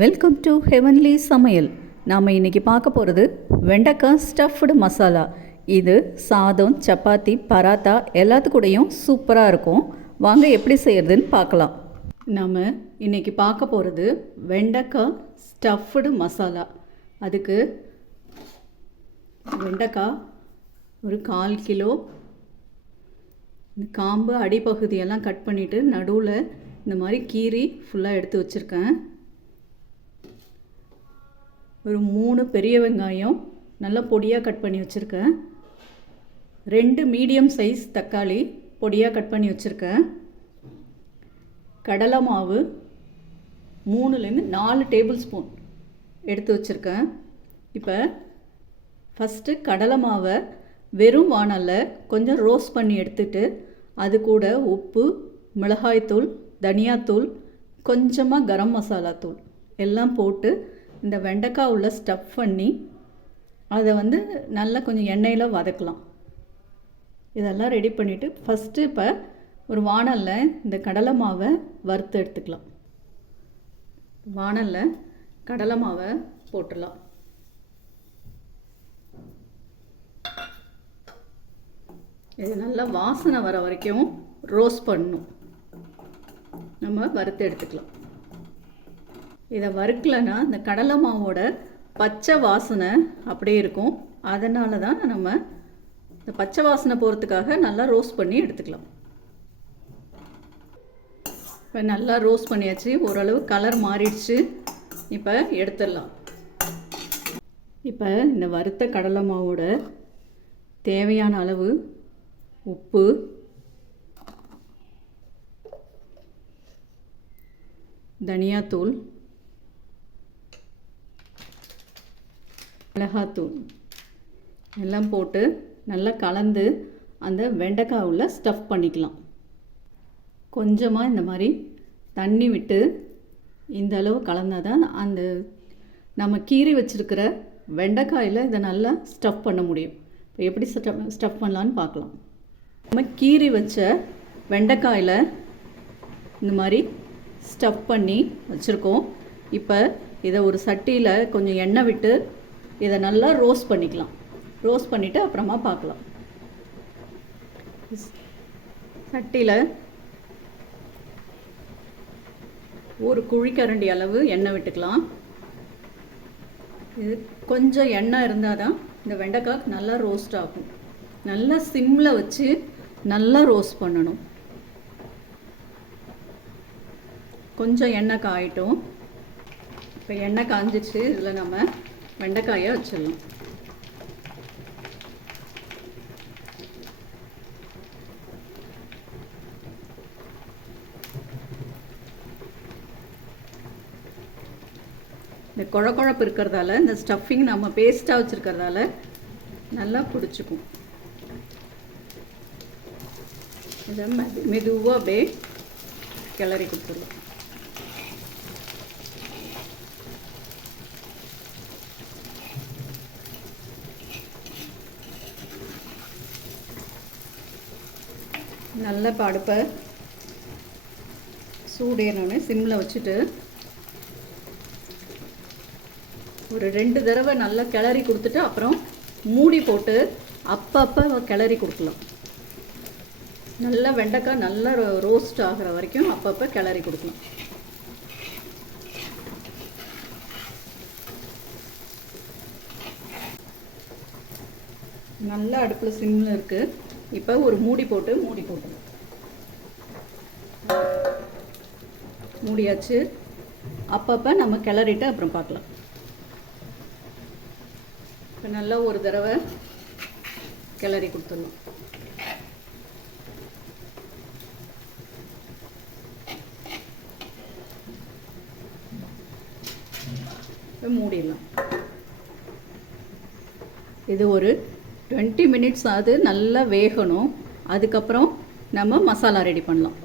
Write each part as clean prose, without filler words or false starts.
Welcome to heavenly சமையல். நாம் இன்றைக்கி பார்க்க போகிறது வெண்டைக்காய் ஸ்டஃப்டு மசாலா. இது சாதம், சப்பாத்தி, பராத்தா எல்லாத்துக்கூடையும் சூப்பராக இருக்கும். வாங்க எப்படி செய்கிறதுன்னு பார்க்கலாம். நாம் இன்றைக்கி பார்க்க போகிறது வெண்டைக்காய் ஸ்டஃப்டு மசாலா. அதுக்கு வெண்டைக்காய் ஒரு 1/4 கிலோ, காம்பு அடிப்பகுதியெல்லாம் கட் பண்ணிவிட்டு நடுவில் இந்த மாதிரி கீரி ஃபுல்லாக எடுத்து வச்சுருக்கேன். ஒரு 3 பெரிய வெங்காயம் நல்லா பொடியாக கட் பண்ணி வச்சுருக்கேன். 2 மீடியம் சைஸ் தக்காளி பொடியாக கட் பண்ணி வச்சுருக்கேன். கடலை மாவு 3லேருந்து 4 டேபிள் ஸ்பூன் எடுத்து வச்சுருக்கேன். இப்போ ஃபஸ்ட்டு கடலை மாவை வெறும் வாணலில் கொஞ்சம் ரோஸ்ட் பண்ணி எடுத்துட்டு அது கூட உப்பு, மிளகாய்த்தூள், தனியாத்தூள், கொஞ்சமாக கரம் மசாலா தூள் எல்லாம் போட்டு இந்த வெண்டைக்காய் உள்ள ஸ்டஃப் பண்ணி அதை நல்லா கொஞ்சம் எண்ணெயில் வதக்கலாம். இதெல்லாம் ரெடி பண்ணிவிட்டு ஃபஸ்ட்டு இப்போ ஒரு வாணலில் இந்த கடலை மாவை வறுத்து எடுத்துக்கலாம். வாணலில் கடலை மாவை போட்டுடலாம். இது நல்லா வாசனை வர வரைக்கும் ரோஸ்ட் பண்ணணும். நம்ம வறுத்து எடுத்துக்கலாம். இதை வறுக்கலைன்னா இந்த கடலை மாவோட பச்சை வாசனை அப்படியே இருக்கும். அதனால தான் நம்ம இந்த பச்சை வாசனை போகிறதுக்காக நல்லா ரோஸ்ட் பண்ணி எடுத்துக்கலாம். இப்போ நல்லா ரோஸ்ட் பண்ணியாச்சு. ஓரளவு கலர் மாறிடுச்சு. இப்போ எடுத்துடலாம். இப்போ இந்த வறுத்த கடலை மாவோட தேவையான அளவு உப்பு, தனியாத்தூள், மிளகாத்தூள் எல்லாம் போட்டு நல்லா கலந்து அந்த வெண்டைக்காய் உள்ள ஸ்டஃப் பண்ணிக்கலாம். கொஞ்சமாக இந்த மாதிரி தண்ணி விட்டு இந்த அளவு கலந்தால் தான் அந்த நம்ம கீறி வச்சுருக்கிற வெண்டைக்காயில் இதை நல்லா ஸ்டஃப் பண்ண முடியும். இப்போ எப்படி ஸ்டஃப் பண்ணலான்னு பார்க்கலாம். நம்ம கீறி வச்ச வெண்டைக்காயில் இந்த மாதிரி ஸ்டஃப் பண்ணி வச்சுருக்கோம். இப்போ இதை ஒரு சட்டியில் கொஞ்சம் எண்ணெய் விட்டு இதை நல்லா ரோஸ்ட் பண்ணிக்கலாம். ரோஸ்ட் பண்ணிவிட்டு அப்புறமா பார்க்கலாம். சட்டியில் ஒரு குழிக்கரண்டி அளவு எண்ணெய் விட்டுக்கலாம். இது கொஞ்சம் எண்ணெய் இருந்தால் தான் இந்த வெண்டைக்காய் நல்லா ரோஸ்ட் ஆகும். நல்லா சிம்மில் வச்சு நல்லா ரோஸ்ட் பண்ணணும். கொஞ்சம் எண்ணெய் காயிட்டும். இப்போ எண்ணெய் காஞ்சிச்சு. இதில் நம்ம வெண்டைக்காயை வச்சிடலாம். இந்த குழக்குழப்பு இருக்கிறதால இந்த ஸ்டஃபிங் நம்ம பேஸ்ட்டாக வச்சுருக்கிறதால நல்லா பிடிச்சிக்கும். இதை மெதுவாக அப்படியே கிளறி கொடுத்துடலாம். நல்ல அடுப்பை சூடேறணுன்னு சிம்மில் வச்சுட்டு ஒரு 2 தடவை நல்லா கிளறி கொடுத்துட்டு அப்புறம் மூடி போட்டு அப்பப்போ கிளறி கொடுக்கலாம். நல்லா வெண்டைக்காய் நல்லா ரோஸ்ட் ஆகிற வரைக்கும் அப்பப்போ கிளறி கொடுக்கலாம். நல்லா அடுப்பில் சிம்மில் இருக்குது. இப்போ ஒரு மூடி போட்டு மூடியாச்சு. அப்பப்போ நம்ம கிளறிட்டு அப்புறம் பார்க்கலாம். இப்போ நல்லா ஒரு தடவை கிளறி கொடுத்துடலாம். இப்போ மூடிடலாம். இது ஒரு 20 மினிட்ஸ் ஆகுது நல்லா வேகணும். அதுக்கப்புறம் நம்ம மசாலா ரெடி பண்ணலாம்.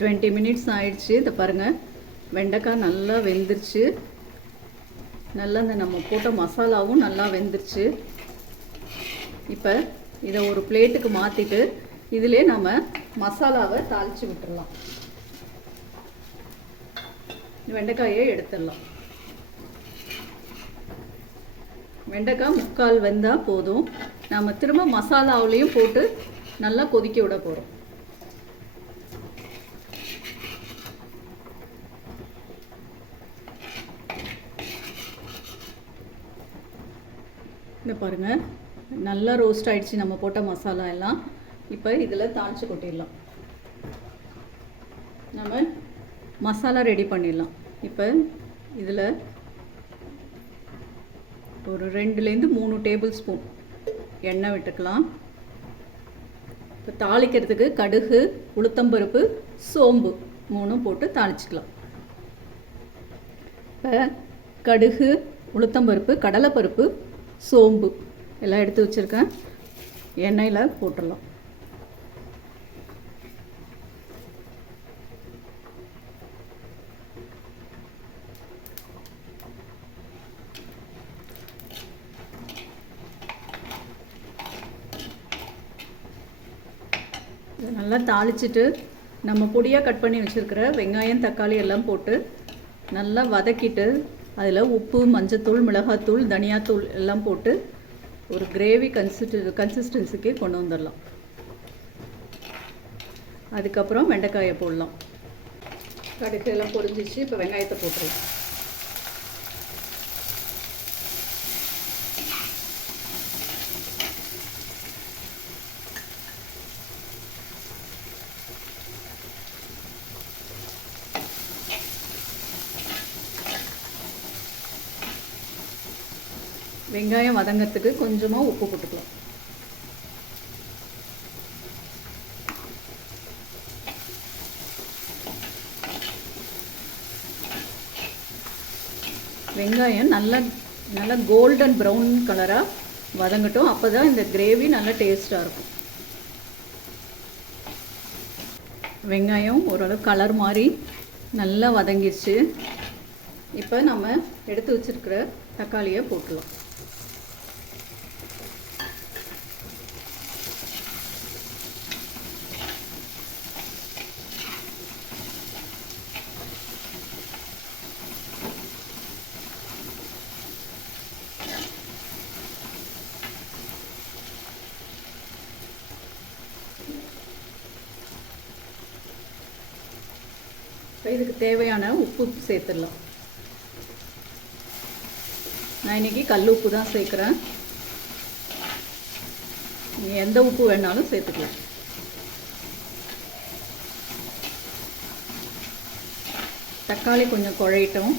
20 மினிட்ஸ் ஆயிடுச்சு. இதை பாருங்கள், வெண்டைக்காய் நல்லா வெந்துருச்சு. நல்லா இந்த நம்ம போட்ட மசாலாவும் நல்லா வெந்துருச்சு. இப்போ இதை ஒரு பிளேட்டுக்கு மாற்றிட்டு இதிலே நம்ம மசாலாவை தாளித்து விட்டுடலாம். வெண்டைக்காயை எடுத்துடலாம். வெண்டைக்காய் முக்கால் வெந்தால் போதும். நம்ம திரும்ப மசாலாவிலையும் போட்டு நல்லா கொதிக்க விட போகிறோம். இந்த பாருங்கள், நல்லா ரோஸ்ட் ஆகிடுச்சு நம்ம போட்ட மசாலா எல்லாம். இப்போ இதில் தாளித்து கொட்டிடலாம். நம்ம மசாலா ரெடி பண்ணிடலாம். இப்போ இதில் ஒரு 2லேருந்து 3 டேபிள் ஸ்பூன் எண்ணெய் விட்டுக்கலாம். இப்போ தாளிக்கிறதுக்கு கடுகு, உளுத்தம்பருப்பு, சோம்பு 3 போட்டு தாளிச்சிக்கலாம். இப்போ கடுகு, உளுத்தம்பருப்பு, கடலைப்பருப்பு, சோம்பு எல்லாம் எடுத்து வச்சுருக்கேன். எண்ணெயில் போட்டுடலாம். நல்லா தாளிச்சிட்டு நம்ம பொடியாக கட் பண்ணி வச்சுருக்கிற வெங்காயம், தக்காளி எல்லாம் போட்டு நல்லா வதக்கிட்டு அதில் உப்பு, மஞ்சத்தூள், மிளகாத்தூள், தனியாத்தூள் எல்லாம் போட்டு ஒரு கிரேவி கன்சிஸ்டன்சிக்கு கொண்டு வந்துடலாம். அதுக்கப்புறம் வெண்டைக்காயை போடலாம். கடுகு எல்லாம் பொரிஞ்சிச்சு. இப்போ வெங்காயத்தை போட்டுடலாம். வெங்காயம் வதங்கிறதுக்கு கொஞ்சமாக உப்பு போட்டுக்கலாம். வெங்காயம் நல்லா கோல்டன் ப்ரௌன் கலராக வதங்கட்டும். அப்போ தான் இந்த கிரேவி நல்லா டேஸ்ட்டாக இருக்கும். வெங்காயம் ஓரளவு கலர் மாதிரி நல்லா வதங்கிடுச்சு. இப்போ நம்ம எடுத்து வச்சுருக்கிற தக்காளியை போட்டுடலாம். இதுக்கு தேவையான உப்பு சேர்த்துடலாம். நான் இன்றைக்கி கல் உப்பு தான் சேர்க்குறேன். நீங்கள் எந்த உப்பு வேணாலும் சேர்த்துக்கலாம். தக்காளி கொஞ்சம் குழையட்டும்.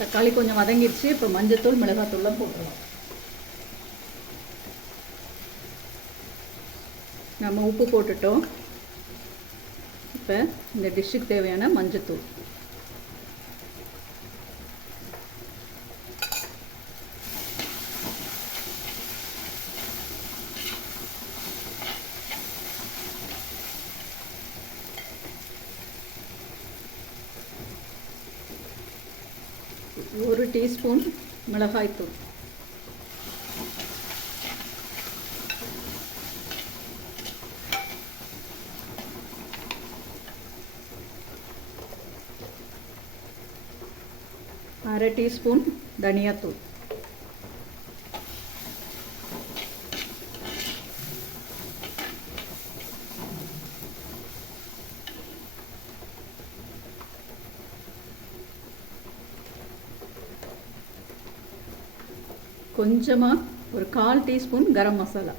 தக்காளி கொஞ்சம் வதங்கிடுச்சு. இப்போ மஞ்சத்தூள், மிளகாத்தூள்லாம் போட்டுடலாம். நம்ம உப்பு போட்டுட்டோம். இப்போ இந்த டிஷ்ஷுக்கு தேவையான மஞ்சத்தூள், ஒரு டீஸ்பூன் மிளகாய்த்தூள், அரை டீஸ்பூன் தனியாத்தூள், கொஞ்சமாக ஒரு 1/4 டீஸ்பூன் கரம் மசாலா,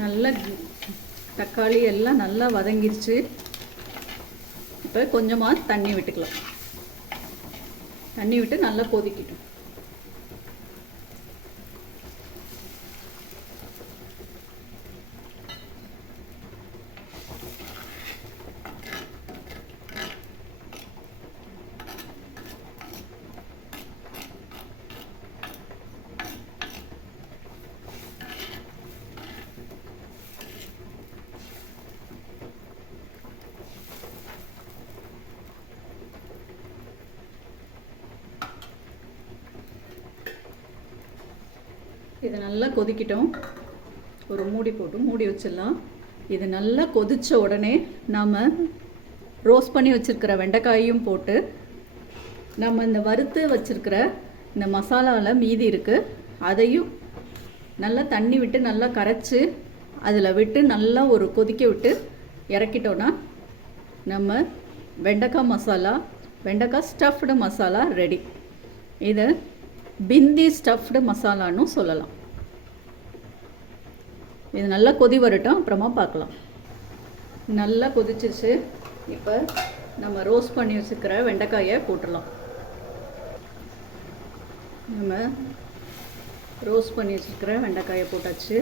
நல்லா தக்காளி எல்லாம் நல்லா வதங்கிருச்சு. இப்போ கொஞ்சமாக தண்ணி விட்டுக்கலாம். தண்ணி விட்டு நல்லா கொதிக்கட்டும். இது நல்லா கொதிக்கிட்டோம். ஒரு மூடி போட்டு மூடி வச்சிடலாம். இது நல்லா கொதித்த உடனே நாம் ரோஸ்ட் பண்ணி வச்சுருக்கிற வெண்டைக்காயும் போட்டு நம்ம இந்த வறுத்து வச்சுருக்கிற இந்த மசாலாவில் மீதி இருக்குது அதையும் நல்லா தண்ணி விட்டு நல்லா கரைச்சி அதில் விட்டு நல்லா ஒரு கொதிக்க விட்டு இறக்கிட்டோன்னா நம்ம வெண்டைக்காய் மசாலா, வெண்டைக்காய் ஸ்டஃப்டு மசாலா ரெடி. இதை பிந்தி ஸ்டஃப்டு மசாலான்னு சொல்லலாம். இது நல்லா கொதி வரட்டும், அப்புறமா பார்க்கலாம். நல்லா கொதிச்சிருச்சு. இப்போ நம்ம ரோஸ்ட் பண்ணி வச்சுக்கிற வெண்டைக்காயை போட்டுடலாம். நம்ம ரோஸ்ட் பண்ணி வச்சுருக்கிற வெண்டைக்காயை போட்டாச்சு.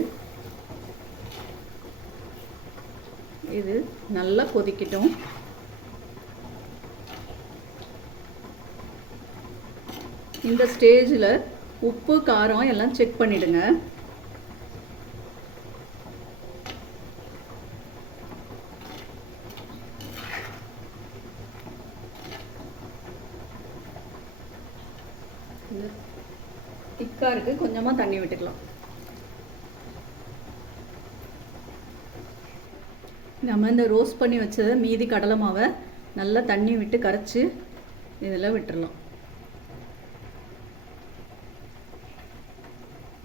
இது நல்லா கொதிக்கட்டும். இந்த ஸ்டேஜில் உப்பு காரம் எல்லாம் செக் பண்ணிவிடுங்க. திக்காக இருக்குது, கொஞ்சமாக தண்ணி விட்டுக்கலாம். நம்ம இந்த ரோஸ்ட் பண்ணி வச்சதை மீதி கடலை மாவை நல்லா தண்ணி விட்டு கரைச்சி இதில் விட்டுடலாம்.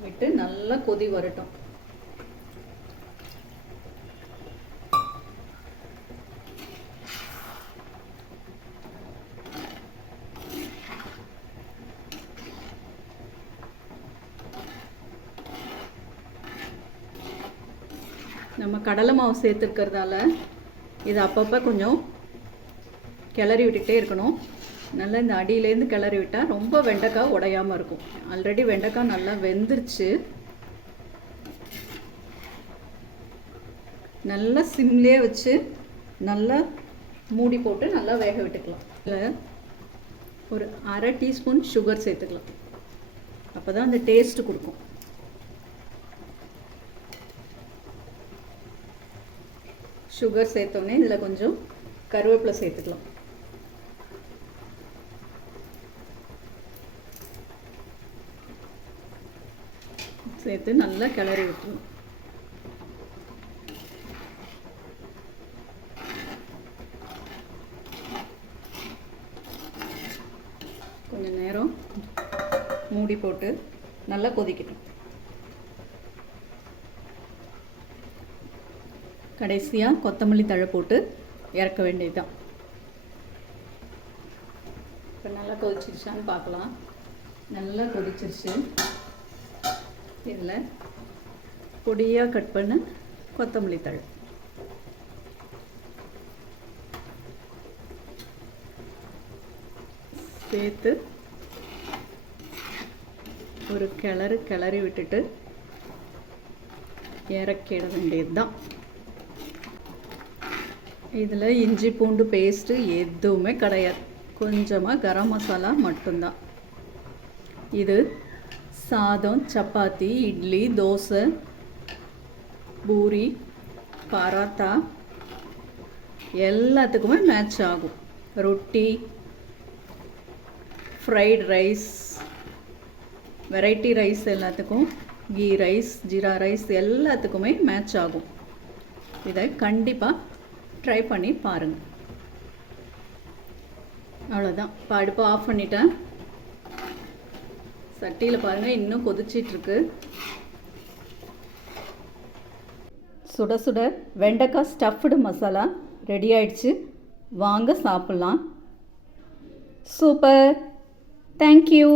விட்டு நல்லா கொதி வரட்டும். நம்ம கடலை மாவு சேர்த்துருக்கிறதால இது அப்பப்போ கொஞ்சம் கிளறி விட்டுக்கிட்டே இருக்கணும். நல்லா இந்த அடியிலேருந்து கிளறி விட்டால் ரொம்ப வெண்டைக்காய் உடையாமல் இருக்கும். ஆல்ரெடி வெண்டைக்காய் நல்லா வெந்துருச்சு. நல்லா சிம்லேயே வச்சு நல்லா மூடி போட்டு நல்லா வேக விட்டுக்கலாம். இதில் ஒரு அரை டீஸ்பூன் சுகர் சேர்த்துக்கலாம். அப்போ தான் அந்த டேஸ்ட்டு கொடுக்கும். சுகர் சேர்த்தோன்னே இதில் கொஞ்சம் கருவேப்பிலை சேர்த்துக்கலாம். சேர்த்து நல்லா கிளறி விட்டுருவோம். கொஞ்சம் நேரம் மூடி போட்டு நல்லா கொதிக்கட்டும். கடைசியாக கொத்தமல்லி தழை போட்டு இறக்க வேண்டியதுதான். இப்போ நல்லா கொதிச்சிருச்சான்னு பார்க்கலாம். நல்லா கொதிச்சிருச்சு. இதில் பொடியாக கட் பண்ண கொத்தமல்லி தழை சேர்த்து ஒரு கிளறி விட்டுட்டு இறக்கிட வேண்டியது தான். இதில் இஞ்சி பூண்டு பேஸ்ட்டு எதுவுமே கிடையாது. கொஞ்சமாக கரம் மசாலா மட்டும்தான். இது சாதம், சப்பாத்தி, இட்லி, தோசை, பூரி, பராத்தா எல்லாத்துக்குமே மேட்ச் ஆகும். ரொட்டி, ஃப்ரைட் ரைஸ், வெரைட்டி ரைஸ் எல்லாத்துக்கும், கீ ரைஸ், ஜீரா ரைஸ் எல்லாத்துக்குமே மேட்ச் ஆகும். இதை கண்டிப்பாக ட்ரை பண்ணி பாருங்கள். அவ்வளோதான். இப்போ அடுப்பை ஆஃப் பண்ணிட்டேன். சட்டியில் பாருங்கள், இன்னும் கொதிச்சிட்ருக்கு. சுட சுட வெண்டைக்காய் ஸ்டஃப்டு மசாலா ரெடி ஆயிடுச்சு. வாங்க சாப்பிட்லாம். சூப்பர். தேங்க்யூ.